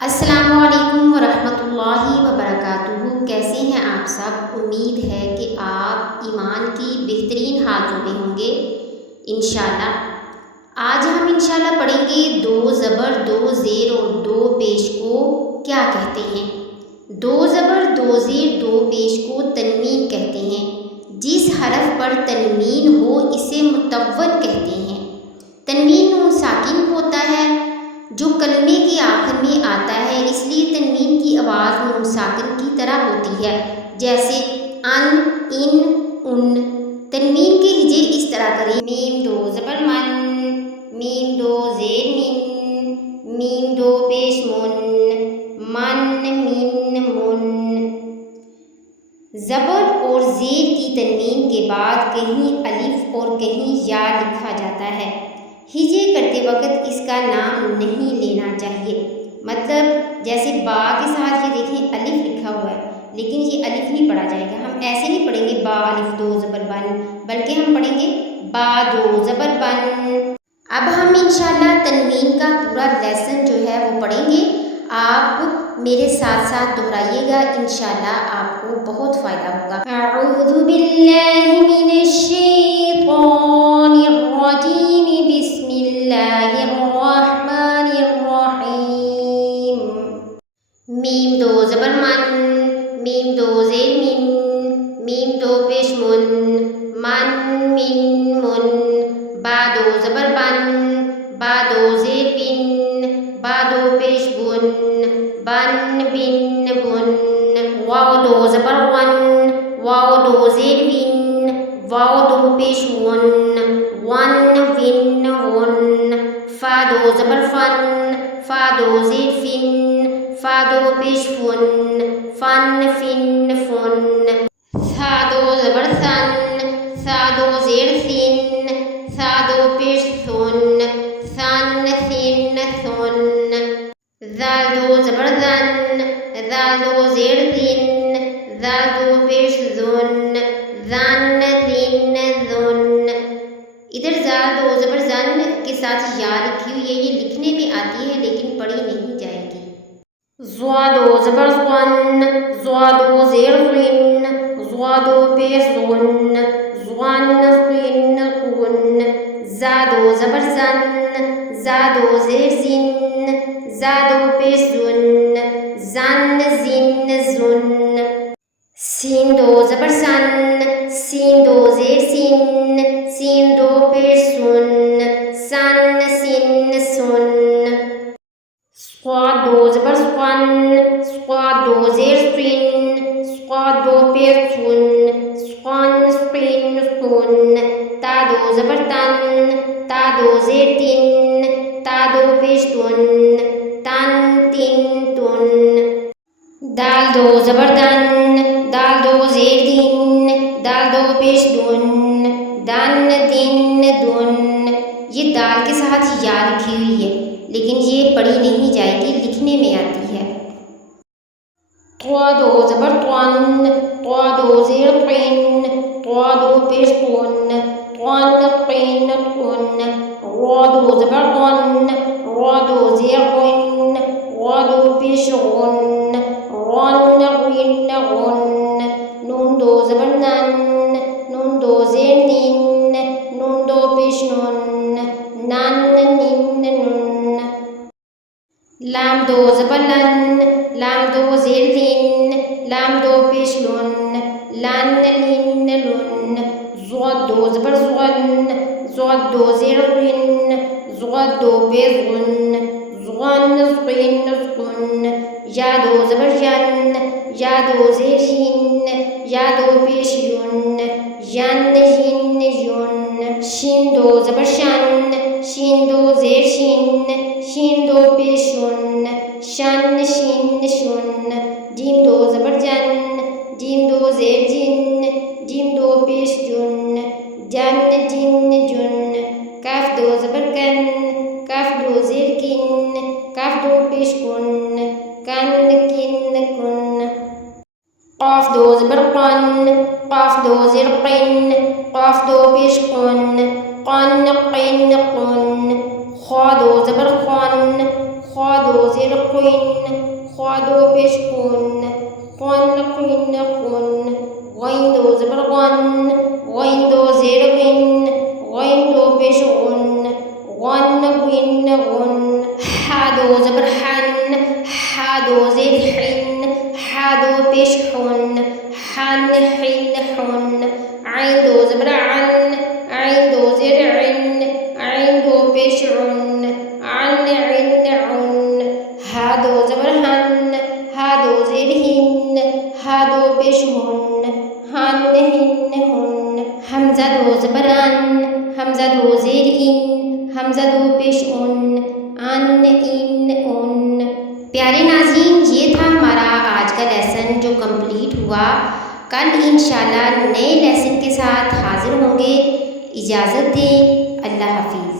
अस्सलामुअलैकुम वरहमतुल्लाहि वबरकातुहू। कैसे हैं आप सब। उम्मीद है कि आप ईमान की बेहतरीन हालतों में होंगे इंशाल्लाह। आज हम इंशाल्लाह पढ़ेंगे दो ज़बर दो ज़ेर और दो पेश को क्या कहते हैं। दो ज़बर दो ज़ेर दो पेश को तनवीन कहते हैं। जिस हरफ पर तनवीन हो इसे मुतव्वन कहते हैं। तनवीन नून साकिन होता है जो कलमे के आखिर में आता है, इसलिए तनवीन की आवाज़ नून साकिन की तरह होती है, जैसे अन, इन, उन। तनवीन के हिजे इस तरह करें। मीम दो ज़बर मन, मीम दो ज़ेर मिन, मीम दो पेश मुन, मन मिन मुन। ज़बर और ज़ेर की तनवीन के बाद कहीं अलिफ और कहीं या लिखा जाता है। हिजे करते वक्त इसका नाम नहीं लेना चाहिए। मतलब जैसे बा के साथ ये देखें अलिफ लिखा हुआ है, लेकिन ये अलिफ नहीं पढ़ा जाएगा। हम ऐसे नहीं पढ़ेंगे बा अलिफ दो ज़बर बन, बल्कि हम पढ़ेंगे बा दो ज़बर बन। अब हम इंशाल्लाह तनवीन का पूरा लेसन जो है वो पढ़ेंगे। आप मेरे साथ साथ दोहराइएगा, इंशाल्लाह आपको बहुत फ़ायदा होगा। अऊज़ु बिल्लाहि मिनश शैतानिर रजीम, बिस्मिल्लाहिर रहमानिर रहीम। मीम दो ज़बर मन, मीम दो ज़ेर मिन, मीम दो पेश मुन, मन मिन मुन। बा दो ज़बर बन, बा दो ज़ेर बिन, बा दो पेश बुन, बन बिन बुन। वाव दो ज़बर वन, वाव दो ज़ेर विन, वाव दो पेश वन, वन विन वन। फा दो ज़बर फन, फा दो ज़ेर फिन, फा दो पेश फुन, फन फिन फुन। सा दो ज़बर सन, सा दो ज़ेर सिन, सा दो पेश सुन, सन सिन सुन। ज़ाल दो ज़बर ज़न, ज़ाल दो ज़ेर ज़िन, ज़ाल दो पेश ज़ुन, ज़न ज़िन ज़ुन। इधर ज़ाल दो ज़बर ज़न के साथ या लिखी हुई है, ये लिखने में आती है लेकिन पढ़ी नहीं जाएगी। ज़्वा दो ज़बर ज़्वन, ज़्वा दो ज़ेर ज़िन, ज़्वा दो पेश ज़ुन, ज़्वन ज़िन ज़ुन। ज़ा दो ज़बर ज़न, ज़ा दो ज़ेर ज़िन, ज़ा दो पेश ज़ुन, ज़न ज़िन ज़ुन। सीन दो ज़बर सन, सीन दो ज़ेर सिन, सीन दो पेश सुन, सन सिन सुन। स्वाद दो ज़बर स्वान, स्वाद दो ज़ेर स्विन, स्वाद दो पेश सुन, स्वान स्विन सुन। ता दो ज़बर तन, ता दो ज़ेर तिन, ता दो पेश तुन, तन तिन तुन। दाल दो ज़बर दन, दाल दो ज़ेर दिन, दाल दो पेश दुन, दन दिन दुन। ये दाल के साथ या लिखी हुई है, लेकिन ये पढ़ी नहीं जाएगी, लिखने में आती है। त्वा दो ज़बर त्वन, त्वा दो ज़ेर त्विन, त्वा दो पेश तुन, त्वन त्विन तुन। रा दो ज़बर वन, रा दो ज़ेर वन, रा दो पेश गुन, रन विन गुन। नून दो ज़बर नन, नून दो ज़ेर निन, नून दो पेश नुन, नन निन नुन। लाम दो ज़बर लन, लाम दो ज़ेर लिन, लाम दो पेश लुन, लन लिन लुन। ज़्वाद दो ज़बर ज़्वन, ज़्वाद दो ज़ेर ज़िन, ज़्वाद दो पेश ज़ुन, ज़्वन ज़िन ज़ुन। या दो ज़बर यन, या दो ज़ेर yin, या दो पेश युन, यन yin युन। शीन दो ज़बर शन, शीन दो ज़ेर शिन, शीन दो पेश शुन, शन शिन शुन। जीम दो ज़बर जन, जीम दो ज़ेर जिन, जीम दो पेश जुन, जन जिन जुन। काफ दो ज़बर कन, काफ दो ज़ेर किन, काफ दो पेश कुन, कन किन कुन। क़ाफ दो ज़बर क़न, क़ाफ दो ज़ेर क़िन, क़ाफ दो पेश कुन, क़न क़िन कुन। ख़ा दो ज़बर ख़न, ख्वा दो ज़ेर ख़ुन, ख्वा दो पेश खुन, ख़ुन ख़ुन खुन, ग़ैन दो ज़बर ग़न, ग़ैन दो ज़ेर ग़िन, ग़ैन दो पेश ग़ुन, ग़न ग़िन ग़ुन, हा दो ज़बर हन, हा दो ज़ेर हिन, हा दो पेश हुन, हन हिन हुन, ऐन दो ज़बर अन, ऐन दो ज़ेर इन, ऐन दो पेश उन, अन इन उन, हा दो ज़बर हन, हा दो ज़ेर हिन, हा दो पेश हुन, हन हिन हुन, हमज़ा दो ज़बर अन, हमज़ा दो ज़ेर इन, हमज़ा दो पेश उन, अन इन उन। प्यारे नाज़रीन, ये था हमारा आज का लेसन जो कंप्लीट हुआ। कल इंशाल्लाह नए लेसन के साथ हाज़िर होंगे। इजाज़त दें। अल्लाह हाफ़िज़।